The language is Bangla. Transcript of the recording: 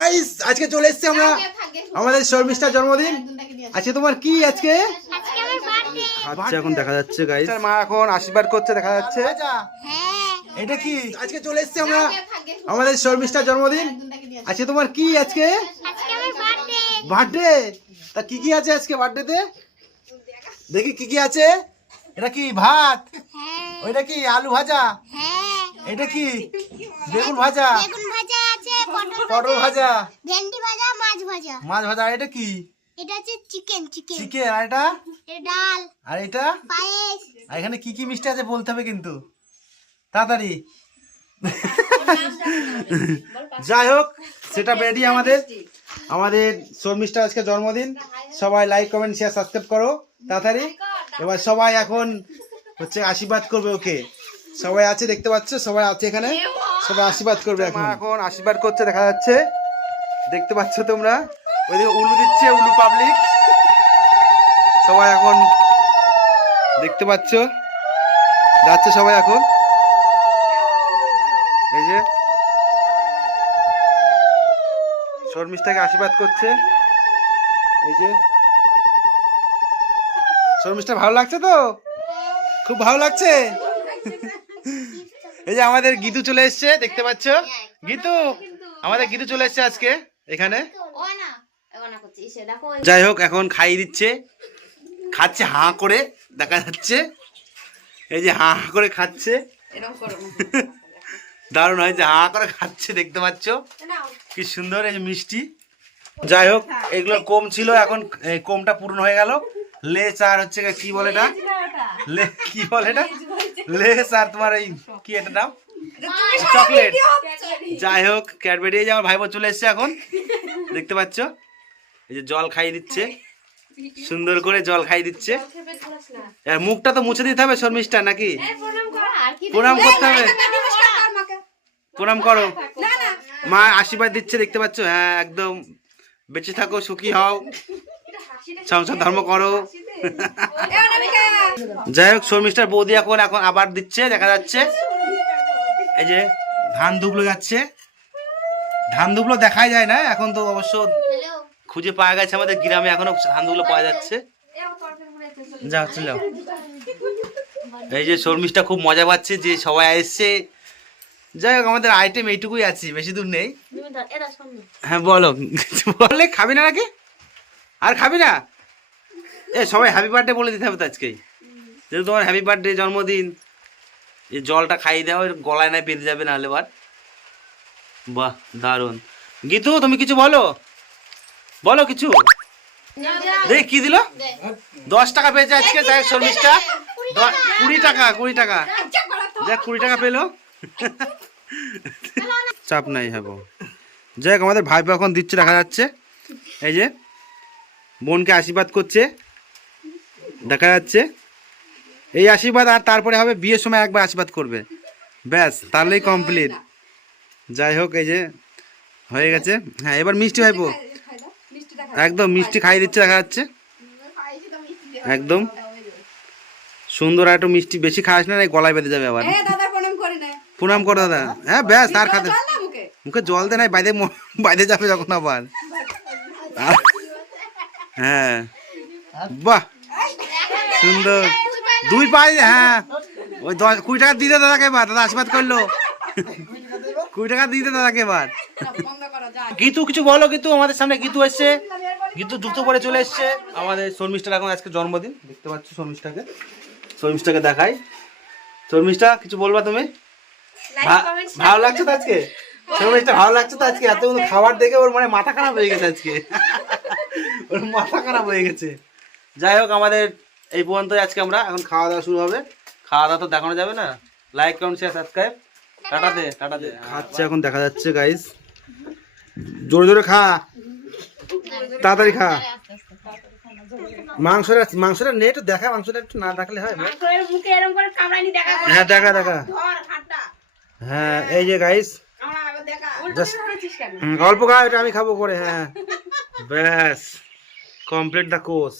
গাইস আজকে চলে এসেছি আমরা আমাদের শর্মিষ্ঠার জন্মদিন। আজকে তোমার কি? আজকে আচ্ছা এখন দেখা যাচ্ছে গাইস মা এখন আশীর্বাদ করছে দেখা যাচ্ছে। এটা কি? আজকে চলে এসেছি আমরা আমাদের শর্মিষ্ঠার জন্মদিন। আজকে তোমার কি? আজকে বার্থডে। তা কি কি আছে আজকে বার্থডেতে? দেখি কি কি আছে। এটা কি ভাত? ওইটা কি আলু ভাজা? এটা কি বেগুন ভাজা? পটল ভাজা, ভেন্ডি ভাজা, মাছ ভাজা। মাছ ভাজা। এটা কি? এটা হচ্ছে চিকেন। চিকেন। আর এটা? এটা ডাল। আর এটা পায়েস। আর এখানে কি কি মিষ্টি আছে বলতে হবে কিন্তু তাড়াতাড়ি। যাই হোক সেটা রেডি আমাদের শর্মিষ্ঠা আজকে জন্মদিন। সবাই লাইক কমেন্ট শেয়ার সাবস্ক্রাইব করো তাড়াতাড়ি। এবার সবাই এখন হচ্ছে আশীর্বাদ করবে ওকে। সবাই আছে দেখতে পাচ্ছ, সবাই আছে এখানে, সবাই আশীর্বাদ করবে। এখন আশীর্বাদ করছে দেখা যাচ্ছে, দেখতে পাচ্ছ তোমরা। ওইদিকে উলু দিচ্ছে, উলু পাবলিক সবাই এখন দেখতে পাচ্ছ, যাচ্ছে সবাই এখন। এই যে শর্মিষ্ঠাকে আশীর্বাদ করছে। এই যে শর্মিষ্ঠা ভালো লাগছে তো? খুব ভালো লাগছে। এই যে আমাদের গীতু চলে এসছে দেখতে পাচ্ছ। গীতু, আমাদের গীতু চলে এসছে আজকে এখানে। যাই হোক এখন খাইয়ে দিচ্ছে, খাচ্ছে হাঁ করে দেখা যাচ্ছে। এই যে হাঁ করে খাচ্ছে, দারুণ হয়েছে। হাঁ করে খাচ্ছে দেখতে পাচ্ছ কি সুন্দর। এই যে মিষ্টি। যাই হোক এগুলো কম ছিল, এখন কমটা পূর্ণ হয়ে গেল। লেস আর হচ্ছে কি বলে এটা, কি বলে এটা, লেস আর তোমার এই কি এটা নাম, চকলেট। যাই হোক ক্যাডবেরি। এই যে আমার ভাইবোন চলে এসছে এখন দেখতে পাচ্ছ। এই যে জল খাইয়ে দিচ্ছে, সুন্দর করে জল খাইয়ে দিচ্ছে। আর মুখটা তো মুছে দিতে হবে শর্মিষ্ঠা নাকি? প্রণাম করতে হবে। প্রণাম করো। মা আশীর্বাদ দিচ্ছে দেখতে পাচ্ছ। হ্যাঁ একদম বেঁচে থাকো, সুখী হও, সংসার ধর্ম করো। যাই হোক শর্মিষ্ঠার বৌদি এখন আবার দিচ্ছে দেখা যাচ্ছে। এই যে ধান দুবলো যাচ্ছে, ধান দুবলো দেখাই যায় না এখন তো, অবশ্য খুঁজে পাওয়া গেছে আমাদের গ্রামে, এখনো ধান দুবলো পাওয়া যাচ্ছে। যাও চলে যাও। এই যে শর্মিষ্ঠা খুব মজা পাচ্ছে যে সবাই এসছে। যাই হোক আমাদের আইটেম এইটুকুই আছে, বেশি দূর নেই। হ্যাঁ বলো, বললে খাবি না নাকি? আর খাবি না? এ সবাই হ্যাপি বার্থডে বলে দিতে হবে তো আজকেই, যেহেতু তোমার হ্যাপি বার্থডে জন্মদিন। এই জলটা খাইয়ে দেওয়া, গলায় নাই বেঁধে যাবে নাহলে বার। বাহ দারুণ। গীতু তুমি কিছু বলো, বলো কিছু। দেখ কি দিল, 10 টাকা পেয়েছে আজকে। যাই হোক শর্মিষ্ঠা 20 টাকা দেখ 20 টাকা পেলো। চাপ নাই হ্যাঁ। যাই হোক আমাদের ভাইপো এখন দিচ্ছে দেখা যাচ্ছে। এই যে বোনকে আশীর্বাদ করছে দেখা যাচ্ছে। এই আশীর্বাদ আর তারপরে হবে বিয়ের সময় একবার আশীর্বাদ করবে, ব্যাস তাহলেই কমপ্লিট। যাই হোক এই যে হয়ে গেছে। হ্যাঁ এবার মিষ্টি ভাইপো একদম মিষ্টি খাইয়ে দিচ্ছে দেখা যাচ্ছে। একদম সুন্দর। একটু মিষ্টি বেশি খাস না, গলায় বেঁধে যাবে আবার। প্রণাম করো দাদা। হ্যাঁ ব্যাস আর খাতে মুখে জল দে নাই, বাইরে যাবে যখন আবার। হ্যাঁ বাহ সুন্দর। 2 পাই। হ্যাঁ ওই 20 টাকা দিতে দাদাকে এবার, দাদা আশীর্বাদ করলো। 20 টাকা দিতে দাদাকে এবার। গীতু কিছু বলো। গীতু আমাদের সামনে গীতু এসছে, গীতু জুতো পরে চলে এসছে। আমাদের শর্মিষ্ঠার এখন আজকে জন্মদিন দেখতে পাচ্ছ। শর্মিষ্ঠাকে দেখাই। শর্মিষ্ঠা কিছু বলবা তুমি? ভালো লাগছে তো আজকে? শর্মিষ্ঠা ভালো লাগছে তো আজকে? এতগুলো খাবার দেখে ওর মানে মাথা খারাপ হয়ে গেছে আজকে। ওর মাথা খারাপ হয়ে গেছে। যাই হোক আমাদের এই পর্যন্ত আজকে। আমরা এখন খাওয়া দাওয়া শুরু হবে। খাওয়া দাওয়া তো দেখানো যাবে না। Like comment share subscribe. Tata দে। খাচ্ছে এখন দেখা যাচ্ছে গাইস। জোরে জোরে খা, তাড়াতাড়ি খা। মাংসটা নেই একটু দেখা, মাংসটা একটু না দেখালে হয়। হ্যাঁ দেখা। হ্যাঁ এই যে গাইস অল্প খা, এটা আমি খাবো পরে। হ্যাঁ ব্যাস কমপ্লিট দ্য কোর্স।